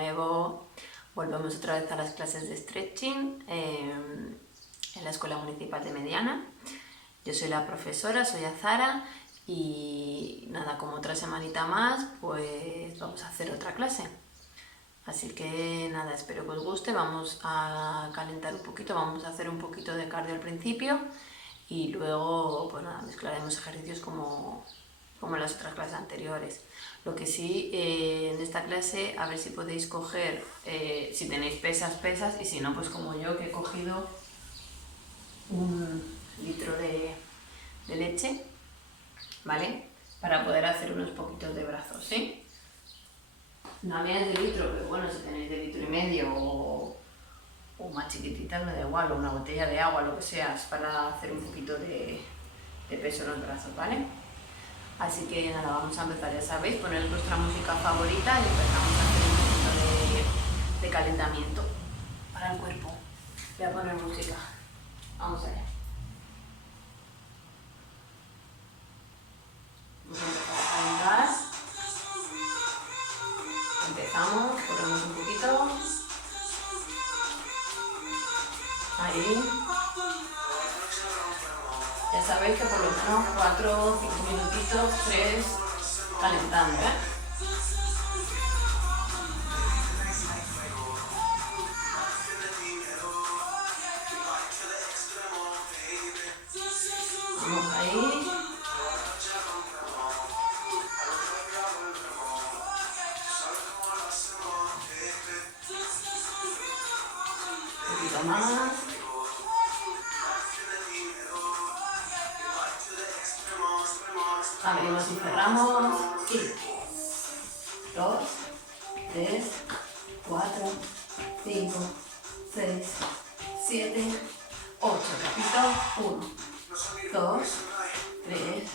nuevo. Volvemos otra vez a las clases de stretching en la Escuela Municipal de Mediana. Yo soy la profesora, soy Azara y nada, como otra semanita más, pues vamos a hacer otra clase. Así que nada, espero que os guste. Vamos a calentar un poquito, vamos a hacer un poquito de cardio al principio y luego pues nada, mezclaremos ejercicios como en las otras clases anteriores. Lo que sí, en esta clase, a ver si podéis coger, si tenéis pesas, y si no, pues como yo, que he cogido 1 litro de leche, ¿vale? Para poder hacer unos poquitos de brazos, ¿sí? La mía es de litro, pero bueno, si tenéis de litro y medio o más chiquititas, me da igual, o una botella de agua, lo que sea, para hacer un poquito de peso en los brazos, ¿vale? Así que nada, vamos a empezar, ya sabéis, poner vuestra música favorita y empezamos a hacer un poquito de calentamiento para el cuerpo. Voy a poner música. Vamos allá. Vamos a empezar a calentar. Empezamos, ponemos un poquito. Ahí. Ya sabéis que por lo menos 4 o 5 minutitos, 3, calentando, ¿eh? Vamos ahí. Un poquito más. Abrimos y cerramos. Y 2, 3, 4, 5, 6, 7, 8. Repito. 1, 2, 3,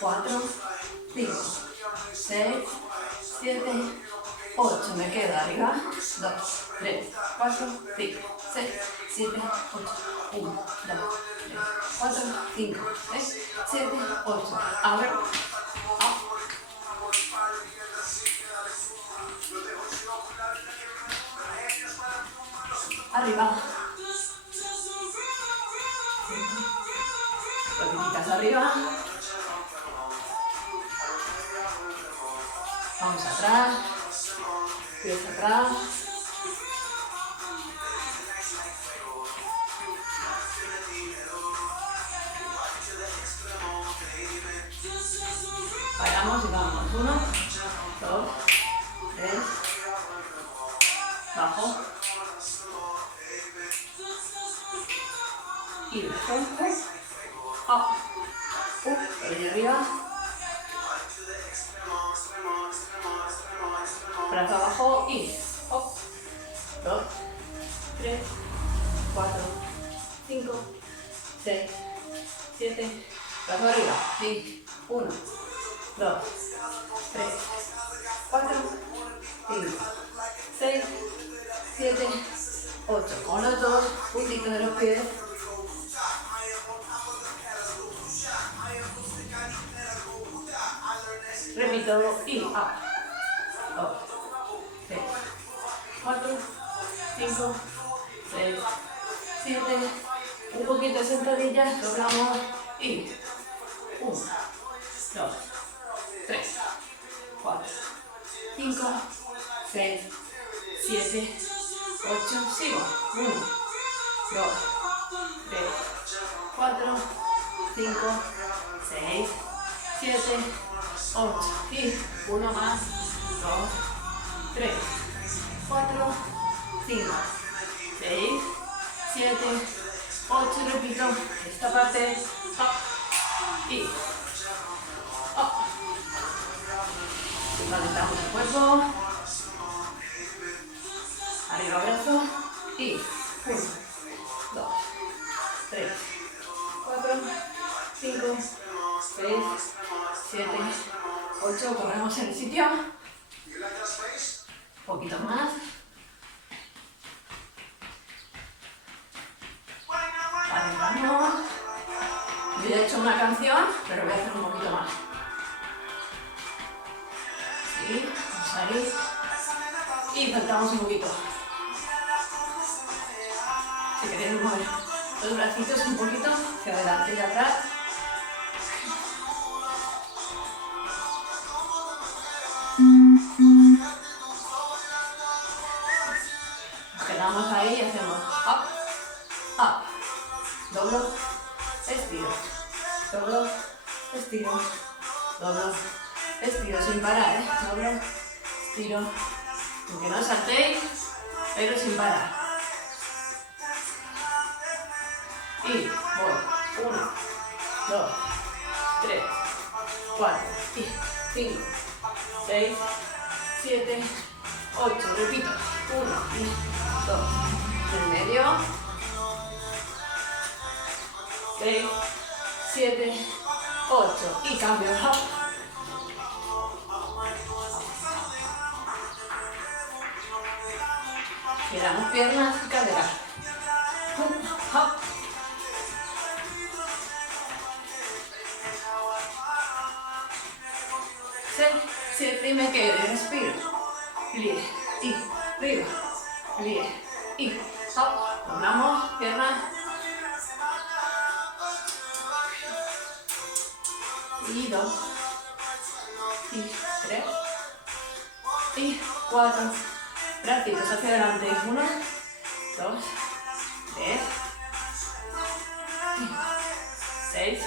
4, 5, 6, 7, 8. Me quedo arriba. 2, 3, 4, 5, 6, 7, 8. 1, 2, 3, 4, 5, 6, 7, 8. Ahora. Arriba. Rodillitas arriba. Vamos atrás. Pies atrás. Paramos y vamos. 1, 2, 3. Bajo. Y bajo. Up. Rodilla arriba. Brazo abajo y up. 2, 3, 4, 5, 6, 7. Brazo arriba. Y 1, 2, 3, 4, 5, 6, 7, 8. Con los dos, puntito de los pies. Repito, y up. 2, 3, 4, 5, 6, 7. Un poquito de sentadillas, doblamos y 1, 2, 3, 4, 5, 6, 7, 8. Sigo. 1, 2, 3, 4, 5, 6, 7, 8. Y 1 más. 2, 3, 4, 5, 6, 7, 8. Repito, esta parte. Up. Y up. Calentamos el cuerpo. Arriba brazo. Y 1, 2, 3, 4, 5, 6, 7, 8. Corremos en el sitio. Un poquito más. Calentamos. Yo ya he hecho una canción, pero voy a hacer un poquito más. Sí, vamos ahí. y saltamos un poquito. Si queréis mover los bracitos un poquito hacia adelante y atrás. Nos quedamos ahí y hacemos up, up, doblo, estiro, doblo, estiro, doblo, estiro sin parar, doblo, estiro, aunque no saltéis, pero sin parar. Y voy, 1, 2, 3, 4, 5, 6, 7, 8, repito, 1 y 2, en medio, 6, 7, 8 y cambio, hop. Giramos piernas y cadera, hop. 6, 7 y me quedo, respiro, plie, y arriba, plie, y hop, doblamos, piernas, y 2, y 3, y 4, bracitos hacia adelante, 1, 2, 3, 6,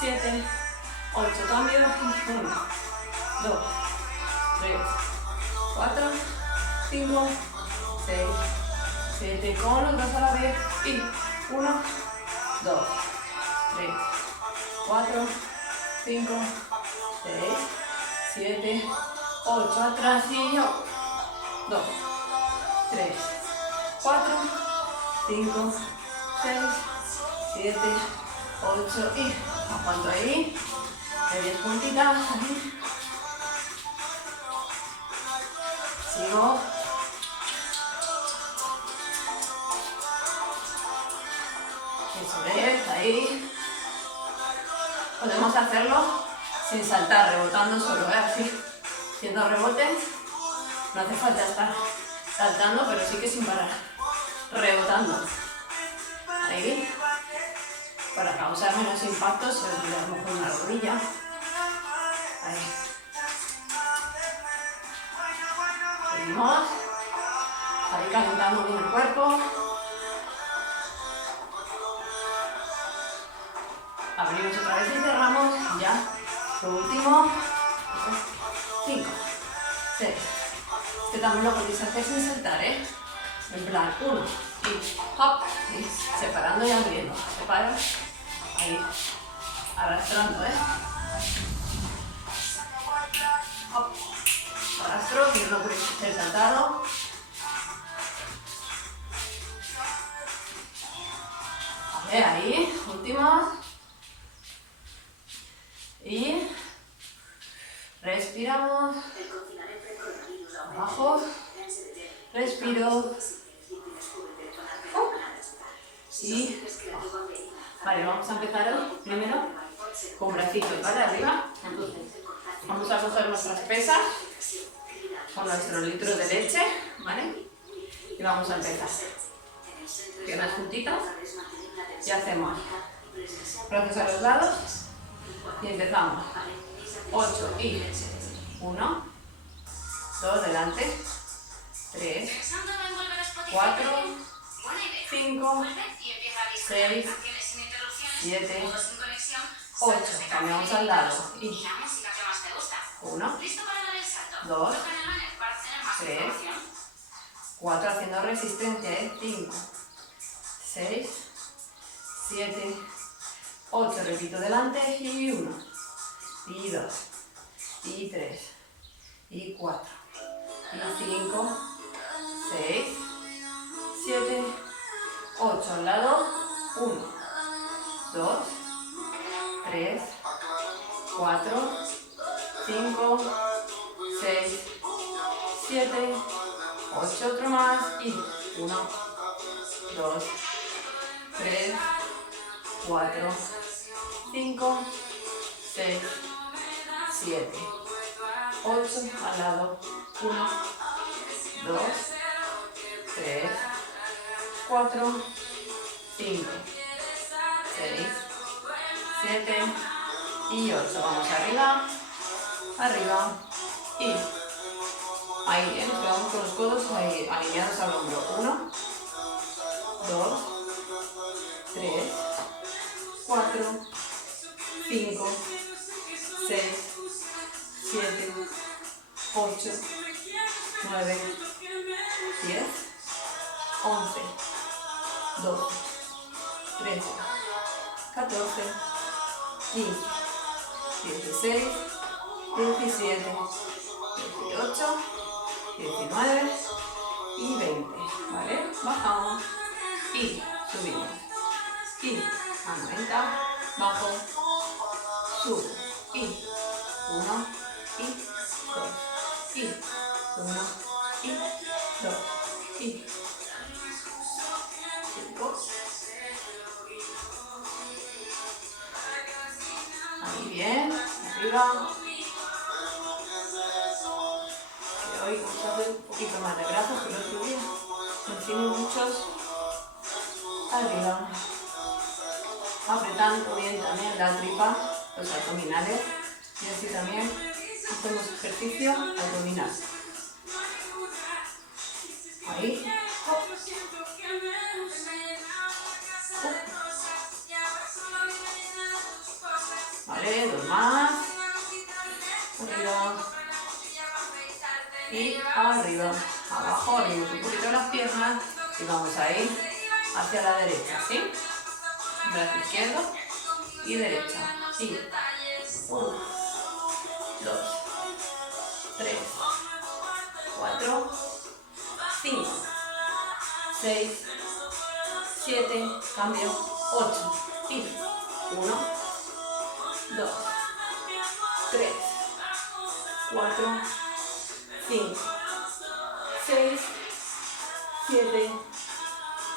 7, 8, cambio, 1, 2, 3, 4, 5, 6, 7, con los dos a la vez, y 1, 2, 3, 4, 5, 6, 7, 8, atrás y yo, 2, 3, 4, 5, 6, 7, 8 y aguanto ahí, de 10 puntitas, ahí. Sigo. Eso es, ahí. Podemos hacerlo sin saltar, rebotando solo, así. Haciendo rebotes. No hace falta estar saltando, pero sí que sin parar. Rebotando. Ahí. Para causar menos impactos, se olvidamos con una rodilla. Ahí. Seguimos. Ahí calentando bien el cuerpo. Abrimos otra vez y cerramos. Ya. Lo último. 5, 6. Este también lo podéis hacer sin saltar, ¿eh? En plan, 1 y hop. Y separando y abriendo. Separo. Ahí. Arrastrando, ¿eh? Hop. Arrastro, que no podéis hacer saltado. Vale, ahí. Último. Y respiramos. Abajo. Respiro. Y vale, vamos a empezar primero con bracitos, ¿vale? Arriba. Entonces, vamos a coger nuestras pesas con nuestros litros de leche, ¿vale? Y vamos a empezar. Piernas juntitas. Y hacemos brazos a los lados. Y empezamos. 8 y 1, 2, delante. 3, 4, 5, 6, 7, 8. Cambiamos al lado. Y 1, 2, 3, 4, haciendo resistencia. 5, 6, 7, 8. Repito delante. Y 1, y 2, y 3, y 4, y 5, 6, 7, 8. Al lado. 1, 2, 3, 4, 5, 6, 7, 8. Otro más. Y 1, 2, 3, 4, 5, 6, 7, 8. Al lado. 1, 2, 3, 4, 5, 6, 7 y 8. Vamos arriba, arriba y ahí bien, nos quedamos con los codos ahí, alineados al hombro. 1, 2, 3, 4, 5, 6, 7, 8, 9, 10, 11, 12, 13, 14, 15, 16, 17, 18, 19 y 20, ¿vale? Bajamos y subimos. Y aumenta, bajo, subo. Y 1, y 2, y 1, y 2, y 5. Ahí bien, arriba. Y hoy vamos a hacer un poquito más de brazos que el otro día. Encima muchos. Arriba. Apretando bien también la tripa, los abdominales. Y así también hacemos ejercicio abdominal. Ahí. Vale, 2 más. Arriba. Y arriba. Abajo, abrimos un poquito las piernas y vamos a ir hacia la derecha, ¿sí? Brazo izquierdo y derecha. Y 1, 2, 3, 4, 5, 6, 7, cambio, 8. Y 1, 2, 3, 4, 5, 6, 7,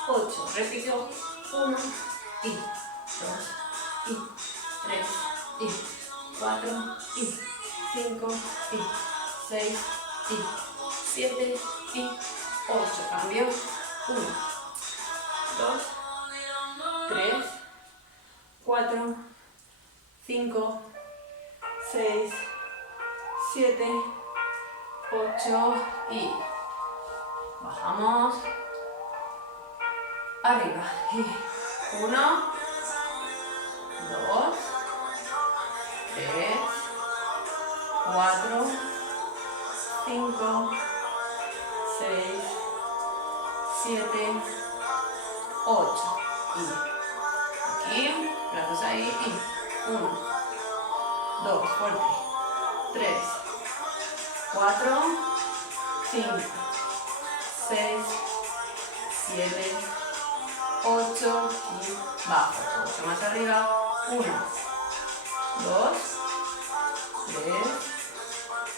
8. Repito. 1, y 2, y 3, y 4, y 5, y 6, y 7, y 8. Cambio. 1, 2, 3, 4, 5, 6, 7, 8 y bajamos arriba. Y 1, 2, 3, 4, 5, 6, 7, 8. Y aquí, brazos ahí. Y 1, 2, fuerte. 3, 4, 5, 6, 7, 8 y bajo. 8 más arriba. 1, 2, 3,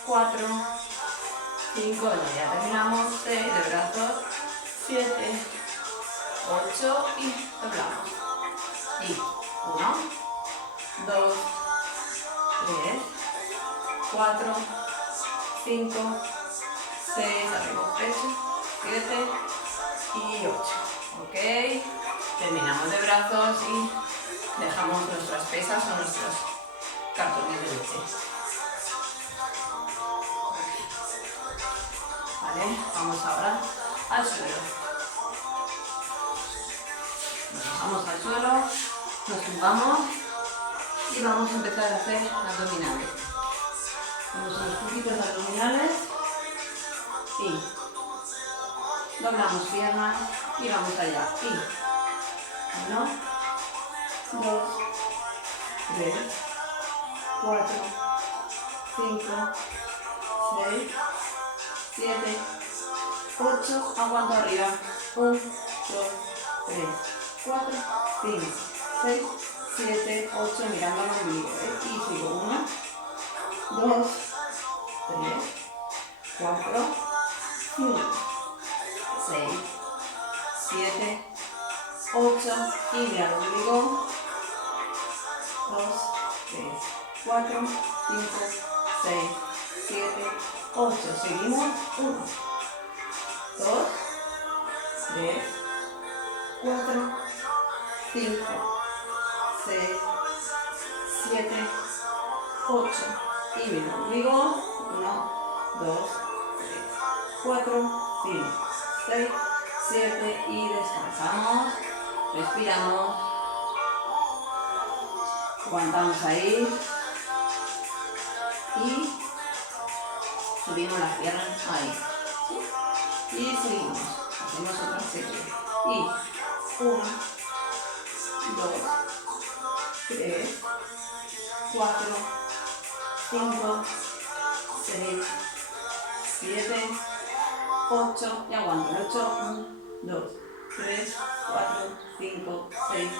4, 5, ya terminamos. 6 de brazos. 7, 8 y doblamos. Y 1, 2, 3, 4, 5, 6, abrimos pecho, 7 y 8. Ok, terminamos de brazos y dejamos nuestras pesas o nuestros cartones de leche. Vale, vamos ahora al suelo. Nos bajamos al suelo, nos tumbamos y vamos a empezar a hacer abdominales. Hacemos unos poquitos abdominales y doblamos piernas y vamos allá. Y 1, 2, 3, 4, 5, 6, 7, 8, aguanto arriba. 1, 2, 3, 4, 5, 6, 7, 8, mirando al ombligo. Y sigo. 1, 2, 3, 4, 5, 6, 7, 8 y mira el ombligo. 2, 3, 4, 5, 6, 7, 8. Seguimos. 1, 3, 4, 5, 6, 7, 8. Y mi ombligo. 1, 2, 3, 4, 5, 6, 7. Y descansamos. Respiramos. Aguantamos ahí. Y subimos las piernas ahí. Y seguimos. Hacemos otra serie. Y 1, 2, 3, 4, 5, 6, 7, 8. Y aguanto. 8, 1, 2, 3, 4, 5, 6,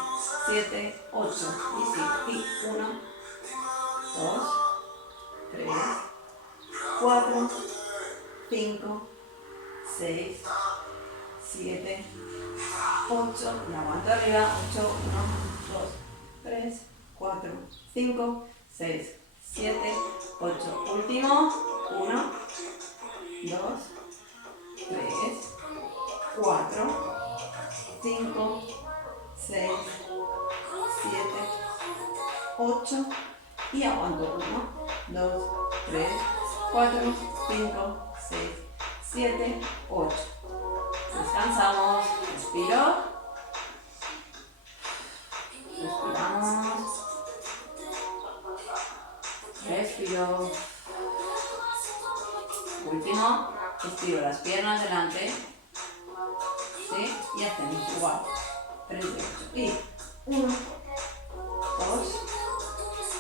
7, 8. Y sigo. Y 1, 2, 3, 4, 5, 6, 7, 8. Y aguanto arriba. 8, 1, 2, 3, 4, 5, 6, 7, 8. Último. 1, 2, 3, 4, 5, 6, 7, 8. Y aguanto. 1, 2, 3, 4, 5, 6, 7, 8. Descansamos. Respiro. Respiramos. Respiro. Último. Estiro las piernas delante. ¿Sí? Y hacemos igual. 3 de 8. Y 1, 2,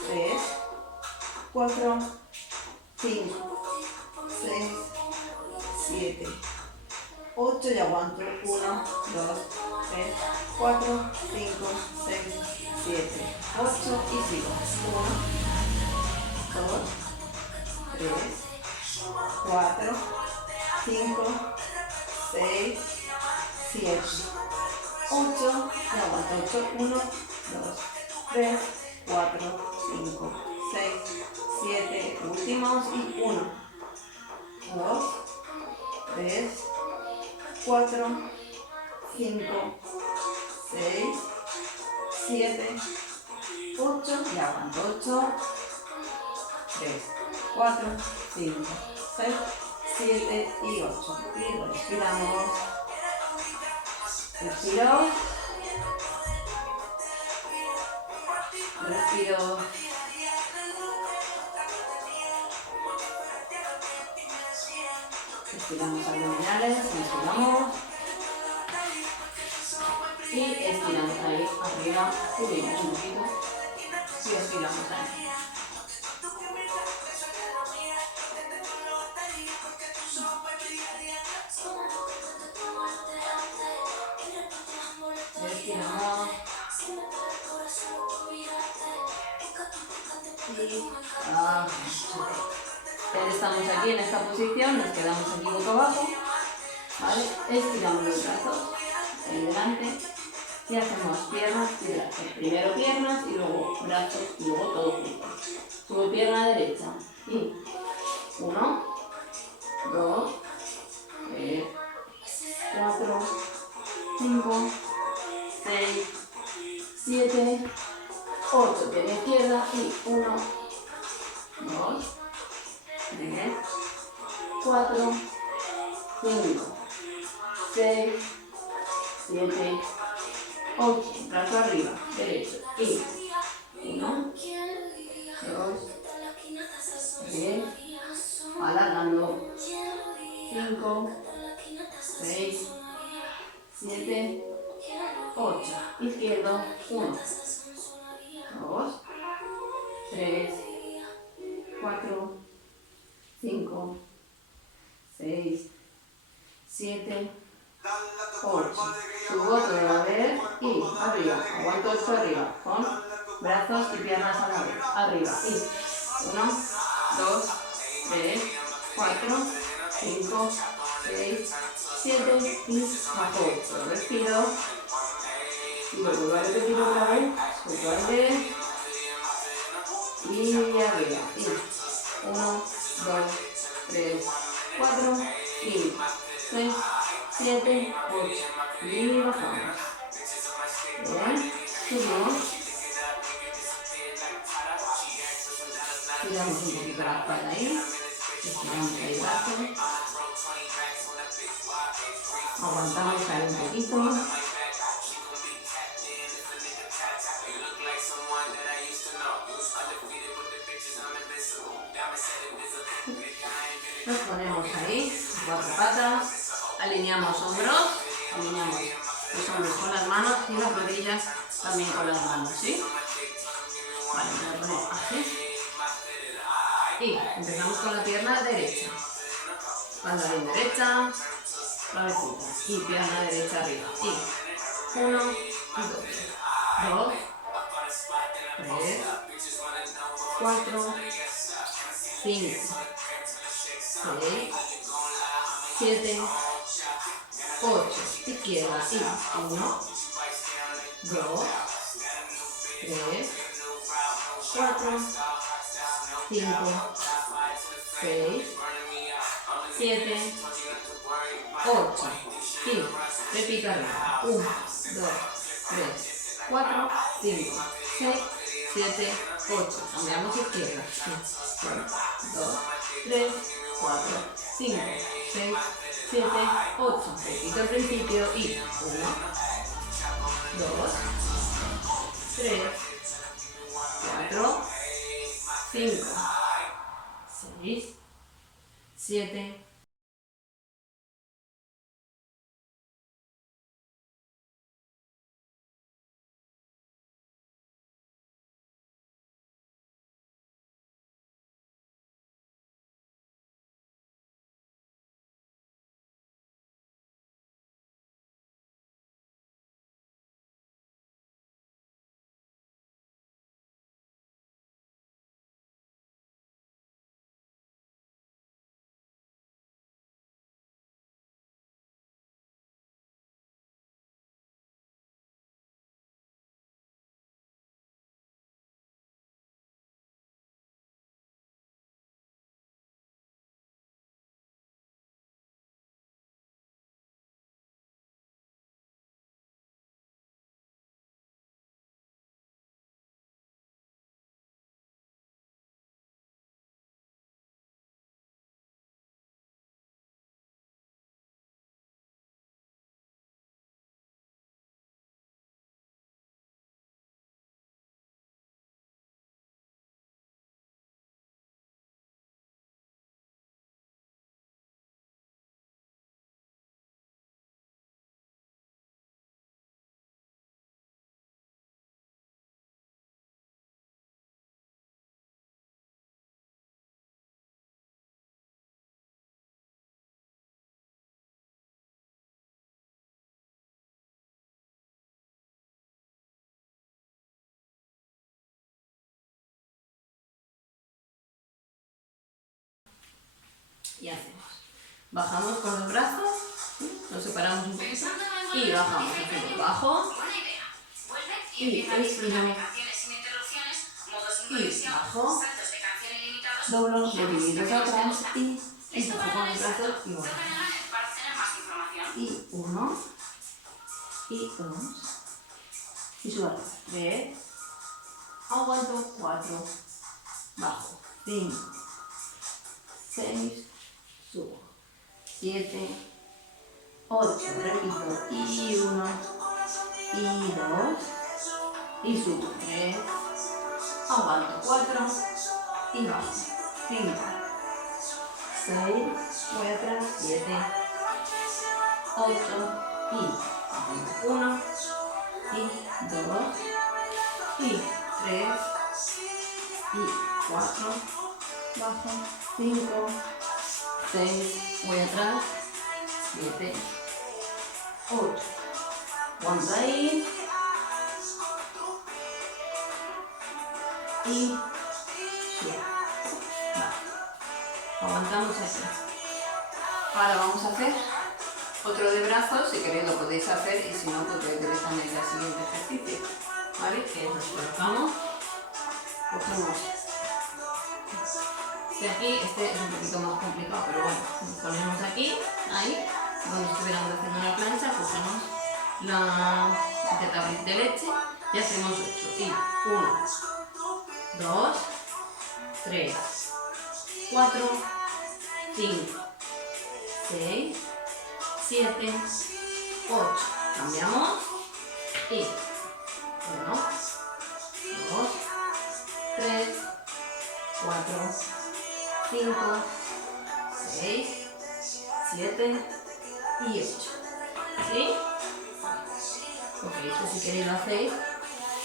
3, 4, 5, 6, 7, 8. Y aguanto. 1, 2, 3, 4, 5, 6, 7, 8. Y sigo. 1, 2, 3, 4, 5, 6, 7, 8. Y aguanto. 8, 1, 2, 3, 4, 5, 6, 7. Últimos. Y 1, 2, 3, 4, 5, 6, 7, 8. Y aguanto. 8, 3, 4, 5, 6, 7 y 8. Y respiramos. Respiro. Respiro. Estiramos abdominales, inspiramos. Y estiramos ahí arriba, subimos un poquito. Y estiramos ahí. Respiramos. Y ya estamos aquí en esta posición, nos quedamos aquí boca abajo, ¿vale? Estiramos los brazos en delante y hacemos piernas y brazos. Primero piernas y luego brazos y luego todo junto. Subo pierna derecha y 1, 2, 3, 4, 5, 6, 7, 8. Pierna izquierda y 1, 2, 3, 4, 5, 6, 7, 8. Brazo arriba, derecho. Y 1, 2, 3, alargando. 5, 6, 7, 8. Izquierdo. 1, 2, 3, 4, 5, 6, 7, 8. Subo otra vez y arriba. Aguanto esto arriba con brazos y piernas a la vez. Arriba. Y 1, 2, 3, 4, 5, 6, 7 y bajo 8. Respiro. Y lo vuelvo a repetir otra vez. Suave. Y arriba. Y 1, 2, 3, 4, 5, 6, 7, 8. Y bajamos. Bien. Subimos. Tiramos un poquito la espalda ahí. Estiramos el brazo. Aguantamos ahí un poquito. Nos ponemos ahí, 4 patas, alineamos hombros, alineamos los hombros con las manos y las rodillas también con las manos, ¿sí? Vale, me voy a poner así. Y empezamos con la pierna derecha. Espalda bien derecha, suavecita. Y pierna derecha arriba. Y 1 y 2. 2, 3, 4, 5, 6, 7, 8. Izquierda. Y 1, 2, 3, 4, 5, 6, 7, 8. Y repito arriba. 1, 2, 3, 4, 5, 6, 7, 8. Cambiamos izquierda. 1, 2, 3, 4, 5, 6, 7, 8. Repito al principio y 1, 2, 3, 4, 5, 6, 7, y hacemos. Bajamos con los brazos, nos separamos un poquito y bajamos. Hacemos bajo y estiro y bajo, doblo, movimientos atrás y empujo con los brazos y bajo. Y 1 y 2 y subo 3, aguanto 4, bajo 5, 6, subo 7, 8, repito, y 1, y 2, y subo 3, aguanto 4, y bajo 5, 6, voy atrás 7, 8, y 1, y 2, y 3, y 4, bajo 5, 6, voy atrás, 7, 8, aguanto ahí, y subo, aguantamos así. Ahora vamos a hacer otro de brazos, si queréis lo podéis hacer y si no, pues veis directamente al siguiente ejercicio, ¿vale? Que nos colocamos, cogemos. Aquí, este es un poquito más complicado, pero bueno, nos ponemos aquí, ahí, Cuando estuviéramos haciendo una plancha, cogemos la tablita de leche y hacemos 8. Y 1, 2, 3, 4, 5, 6, 7, 8. Cambiamos y 1, 2, 3, 4, 5, 6, 7 y 8. ¿Sí? Ok, esto si queréis lo hacéis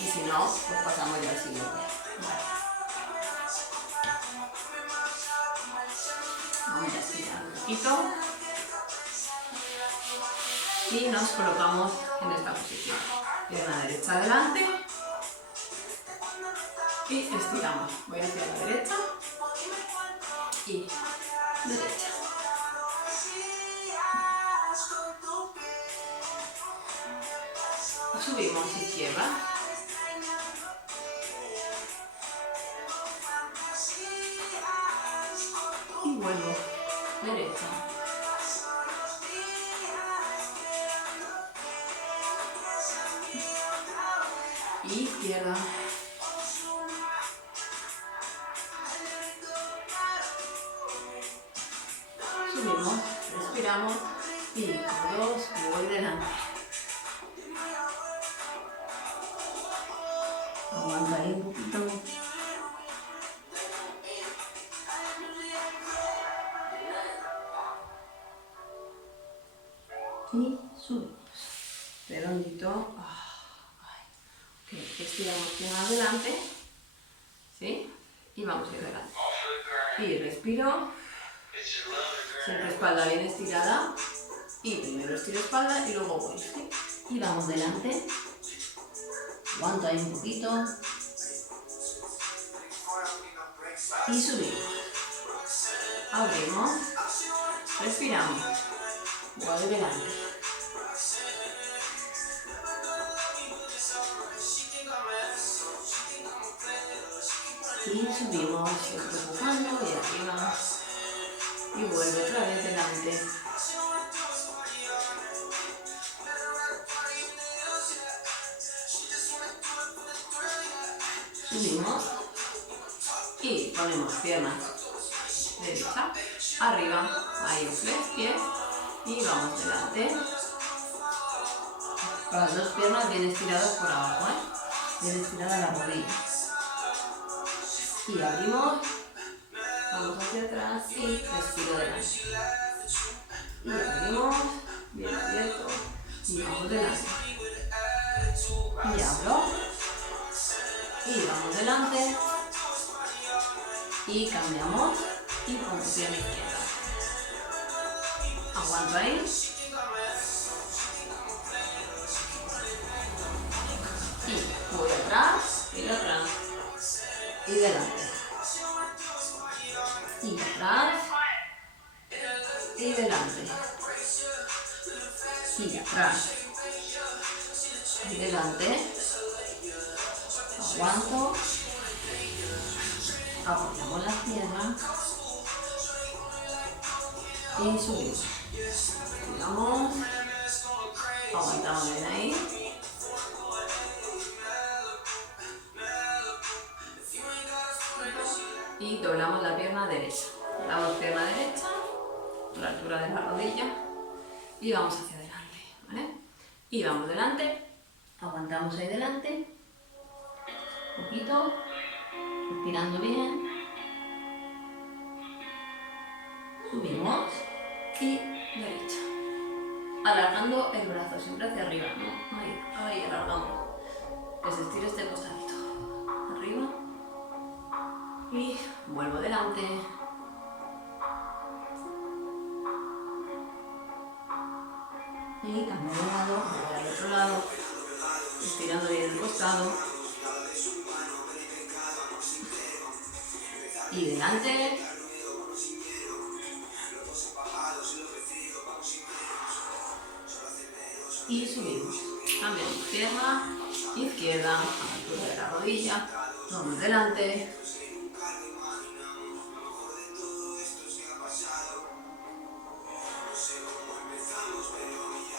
y si no, pues pasamos ya al siguiente. Vale. Vamos a estirar un poquito y nos colocamos en esta posición. Pierna derecha adelante y estiramos. Voy hacia la derecha y derecha. Subimos izquierda. Y vuelvo derecha. Izquierda. Subimos, respiramos y con 2 voy delante. Aguanta ahí un poquito. Y subimos. Redondito. Okay. Estiramos pierna adelante. ¿Sí? Y vamos a ir adelante. Y respiro. Siempre espalda bien estirada. Y primero estiro espalda y luego voy. ¿Sí? Y vamos delante. Aguanto ahí un poquito. Y subimos. Abrimos. Respiramos. Voy delante. Y subimos, siempre empujando y arriba. Y vuelve otra vez delante. Subimos. Y ponemos pierna derecha, arriba, ahí los pies. Y vamos delante. Con las dos piernas bien estiradas por abajo, bien estirada la rodilla. Y abrimos, vamos hacia atrás y respiro delante. Y abrimos, bien abierto, y vamos delante. Y abro, y vamos delante, y cambiamos, y pongo pierna izquierda. Aguanto ahí. Y voy atrás, y atrás, y delante. Y atrás, y delante. Y atrás, y delante. Aguanto. Apoyamos las piernas. Y subimos. Tiramos. Aguantamos bien ahí. Y doblamos la pierna derecha. Damos pierna derecha a la altura de la rodilla y vamos hacia adelante, ¿vale? Y vamos delante, aguantamos ahí delante, un poquito, respirando bien, subimos y derecha, alargando el brazo siempre hacia arriba, ¿no? Ahí alargamos, que se estire este costadito, arriba y vuelvo delante. Y cambio de lado, voy al otro lado, estirando bien el costado. Y delante. Y subimos. Cambiamos pierna izquierda a la altura de la rodilla. Vamos delante.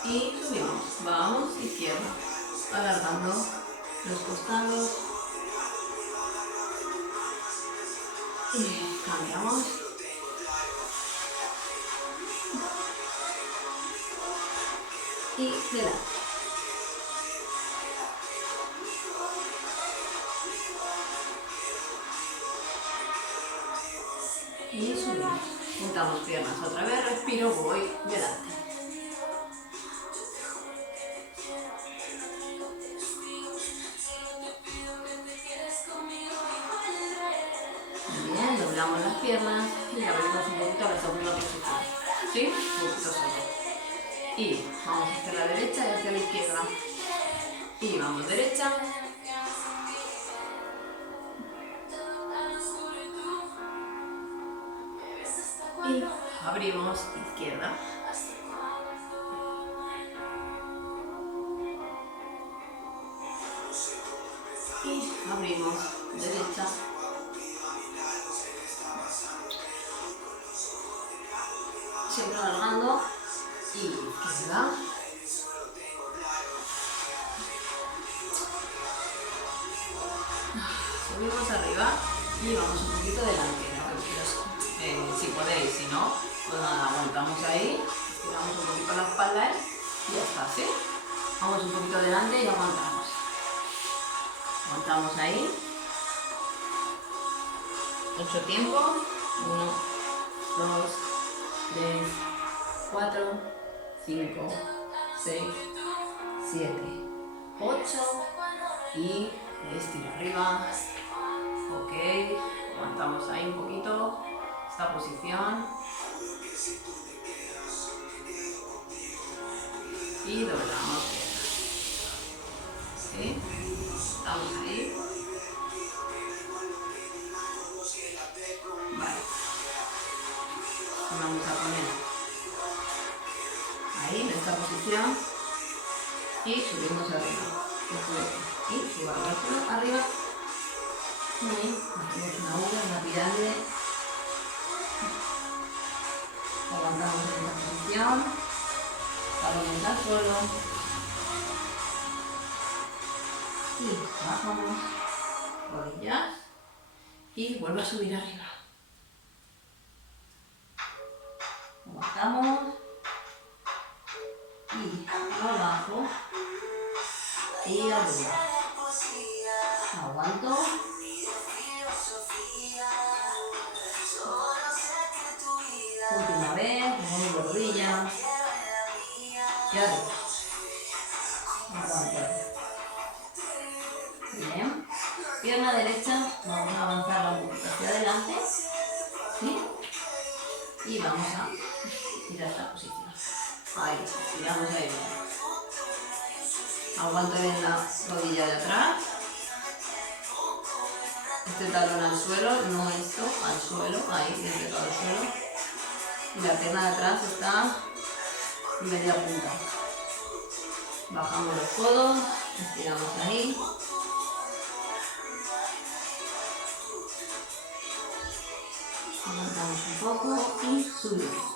y subimos. Vamos, izquierda, alargando los costados y cambiamos. Y de lado. Y subimos. Juntamos piernas otra vez, respiro, voy delante. Bien, doblamos las piernas y abrimos un poquito a la segunda posición. ¿Sí? Un poquito solo. Y vamos hacia la derecha y hacia la izquierda. Y vamos derecha. Y abrimos izquierda. Y abrimos derecha. Siempre alargando. Y izquierda. Subimos arriba y vamos un poquito delante. Si podéis, si no, pues nada, aguantamos ahí, estiramos un poquito la espalda y ya está, ¿sí? Vamos un poquito delante y aguantamos. Aguantamos ahí. 8 tiempos. 1, 2, 3, 4, 5, 6, 7, 8 y estiro arriba. Ok, aguantamos ahí un poquito esta posición y doblamos piernas. ¿Sí? Estamos ahí. Vale. Vamos a poner ahí en esta posición y subimos arriba. Y subamos arriba. Y hacemos una U, una pirámide. Aguantamos en esta posición. Talones al suelo. Y bajamos. Rodillas. Y vuelvo a subir arriba. Aguantamos. Y abajo. Y arriba. Aguanto. Última vez, ponemos rodillas. Y arriba. Aguanto. Bien. Pierna derecha, vamos a avanzarla un poquito hacia adelante. ¿Sí? Y vamos a tirar esta posición. Ahí, tiramos ahí bien. Aguanto bien la rodilla de atrás. Este talón al suelo, no esto, al suelo, ahí, bien pegado al suelo. Y la pierna de atrás está media punta. Bajamos los codos, estiramos ahí. Aguantamos un poco y subimos.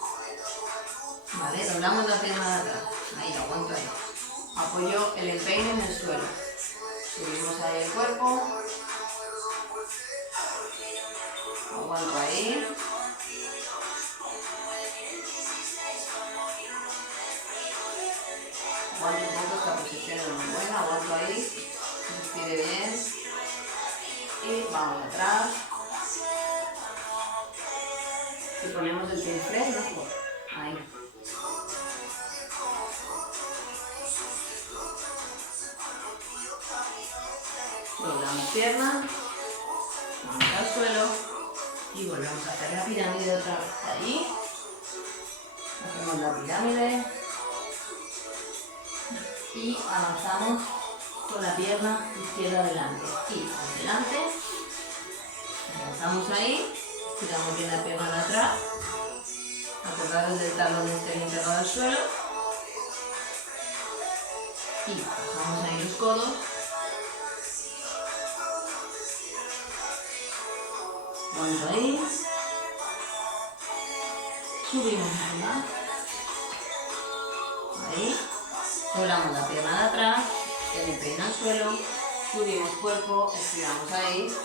Vale, doblamos la pierna de atrás. Ahí, aguanto ahí. Apoyo el empeine en el suelo. Subimos ahí el cuerpo. Aguanto ahí. Aguanto un poco, esta posición es muy buena. Aguanto ahí. Respire bien. Y vamos atrás. Y ponemos el pie frente, mejor. Ahí. Doblamos pierna, vamos al suelo y volvemos a hacer la pirámide otra vez. Ahí. Hacemos la pirámide y avanzamos con la pierna izquierda adelante. Y adelante. Avanzamos ahí. Tiramos bien la pierna de atrás. Acordaros del talón este bien pegado al suelo. Y bajamos ahí los codos. Vamos ahí. Subimos arriba. Ahí. Doblamos la pierna de atrás, que me peina al suelo, subimos cuerpo, estiramos ahí.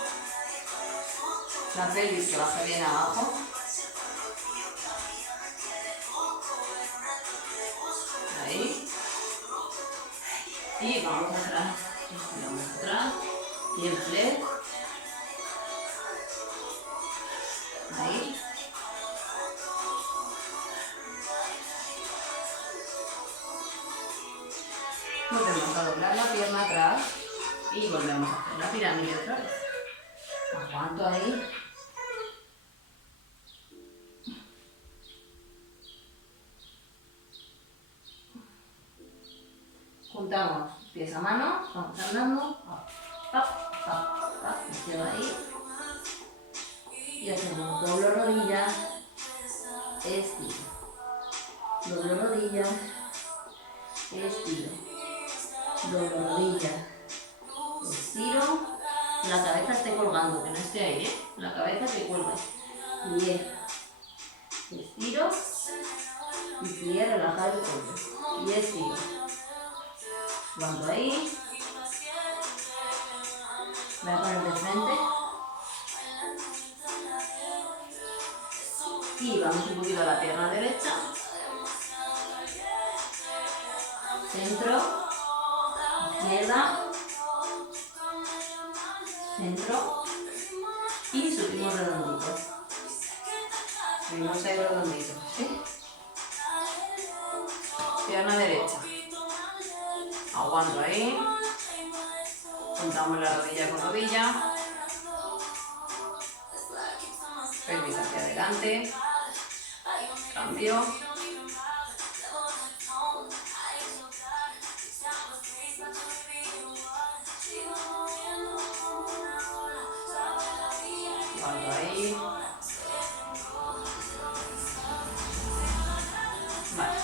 La pelvis que baja bien abajo. Ahí. Y vamos atrás. Estiramos atrás. Y en flex. Ahí. Volvemos a doblar la pierna atrás. Y volvemos a hacer la pirámide otra vez. Aguanto ahí. Juntamos pies a mano, vamos andando, me quedo ahí y hacemos doblo rodillas, estiro, doblo rodillas, estiro, doblo rodillas, estiro, la cabeza esté colgando, que no esté ahí, la cabeza que cuelgue, plié, estiro y plié, relajar el cuello y estiro. Aguanto ahí, voy a poner de frente y vamos un poquito a la pierna derecha, centro, izquierda, centro y subimos redondito, subimos ahí redondito, ¿sí? Pierna derecha. Aguanto ahí, juntamos la rodilla con rodilla, pelvis hacia adelante, cambio, aguanto ahí, vale,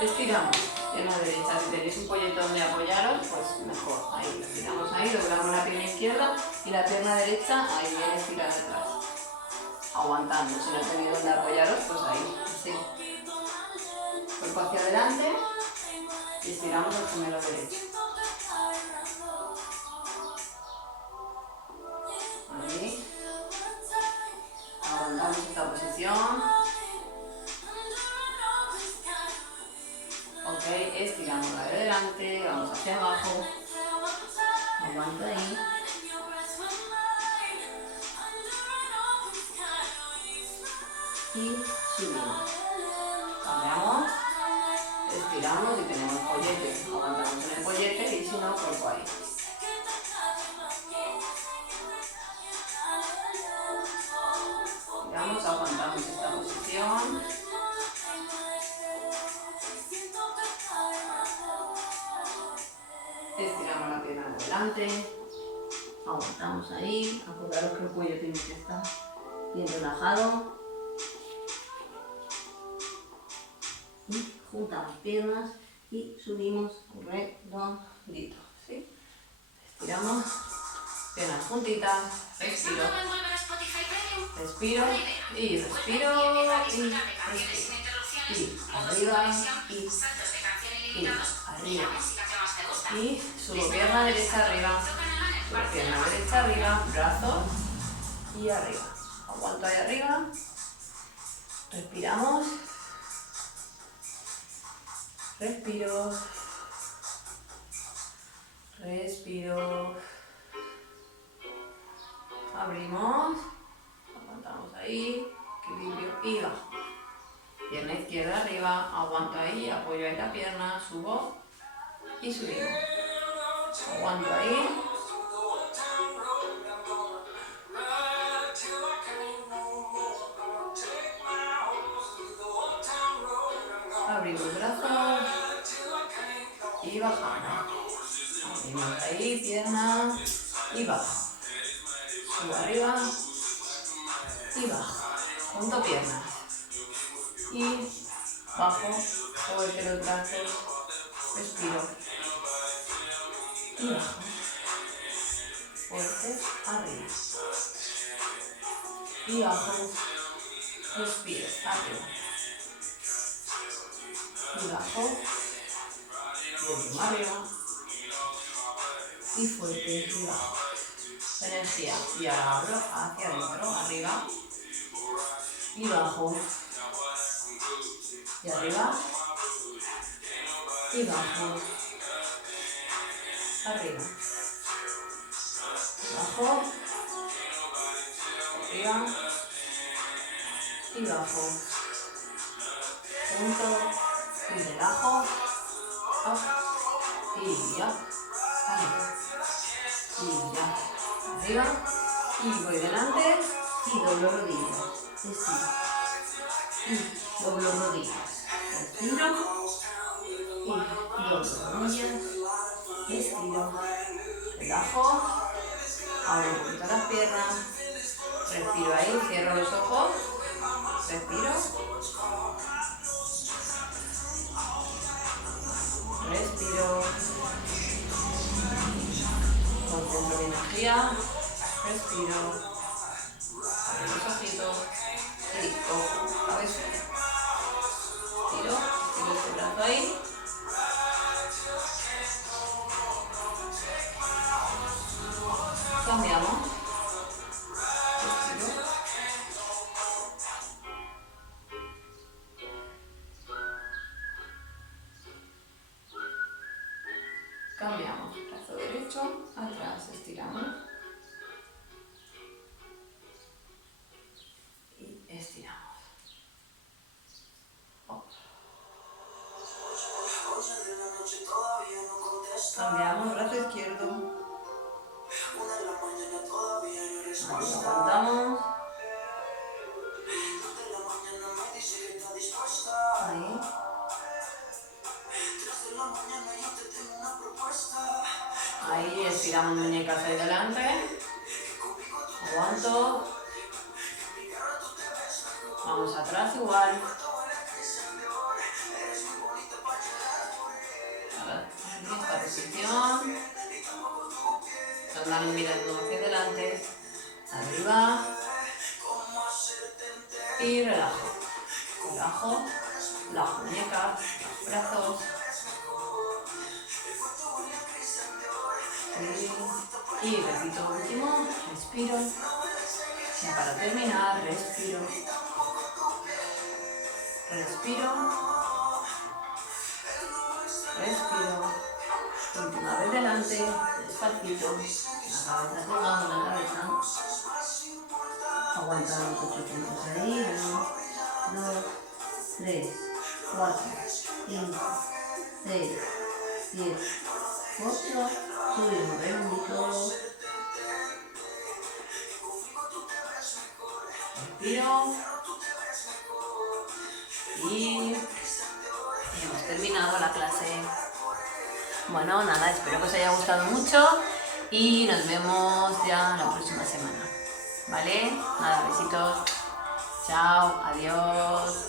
estiramos. Pierna derecha, si tenéis un pollito donde apoyaros, pues mejor. Ahí lo estiramos ahí, doblamos la pierna izquierda y la pierna derecha ahí viene estirada atrás. Aguantando, si no tenéis donde apoyaros, pues ahí, así. Cuerpo hacia adelante y estiramos el gemelo derecho. Ahí. Aguantamos esta posición. Ok, estiramos la de delante, vamos hacia abajo, aguanto ahí, y subimos, cambiamos, estiramos y tenemos pollete, aguantamos en el pollete y si no, cuerpo ahí. Estiramos, aguantamos esta posición. Estiramos la pierna de delante, aguantamos ahí, acordaros que el cuello tiene que estar bien relajado. Y juntamos piernas y subimos redondito, ¿sí? Estiramos, piernas juntitas, respiro, respiro y respiro y respiro. Y arriba y arriba. Y subo pierna derecha arriba, subo pierna derecha arriba, brazos y arriba. Aguanto ahí arriba, respiramos, respiro, respiro, abrimos, aguantamos ahí, equilibrio y bajo. Pierna izquierda arriba, aguanto ahí, apoyo ahí la pierna, subo y subimos. Aguanto ahí. Abrimos el brazo y bajamos. Abrimos ahí, pierna y bajo. Subo arriba y bajo. Junto piernas. Y bajo, fuerte los brazos, respiro. Y bajo. Fuerte, arriba. Y bajo, respiro, arriba. Y bajo, último arriba. Y fuerte, y bajo. Energía. Y ahora abro hacia adentro, arriba. Y bajo. Y arriba. Y bajo. Arriba. Bajo. Arriba. Y bajo. Junto. Y relajo. Up. Y ya. Arriba. Y ya. Arriba. Y voy delante. Y doblo rodillas. Estiro. Y doblo rodillas. Estiro. Y doblo rodillas. Estiro. Relajo. Abro un poquito las piernas. Respiro ahí. Cierro los ojos. Respiro. Respiro. Concentro mi energía. Respiro. Abro los ojitos. Y cojo. Cabeza. Estiro. Estiro este brazo ahí. Cambiamos. Respiro. Cambiamos. Brazo derecho. Atrás. Estiramos. Y estiramos. Cambiamos. Brazo izquierdo. Ahí aguantamos. Ahí. Ahí estiramos muñecas hacia adelante. Aguanto. Vamos atrás igual. En esta posición. Andamos mirando hacia adelante. Arriba. Y relajo. Relajo. Las muñecas. Los brazos. Y repito último. Respiro. Y para terminar, respiro. Respiro. Respiro. Última vez delante. Despacito. La cabeza pegada en la cabeza. Aguantamos 8 puntos ahí. 1, 2, 3, 4, 5, 6, 7, 8. Subimos redondito. Respiro. Y hemos terminado la clase. Bueno, nada, espero que os haya gustado mucho y nos vemos ya la próxima semana. ¿Vale? Nada, besitos. Chao, adiós.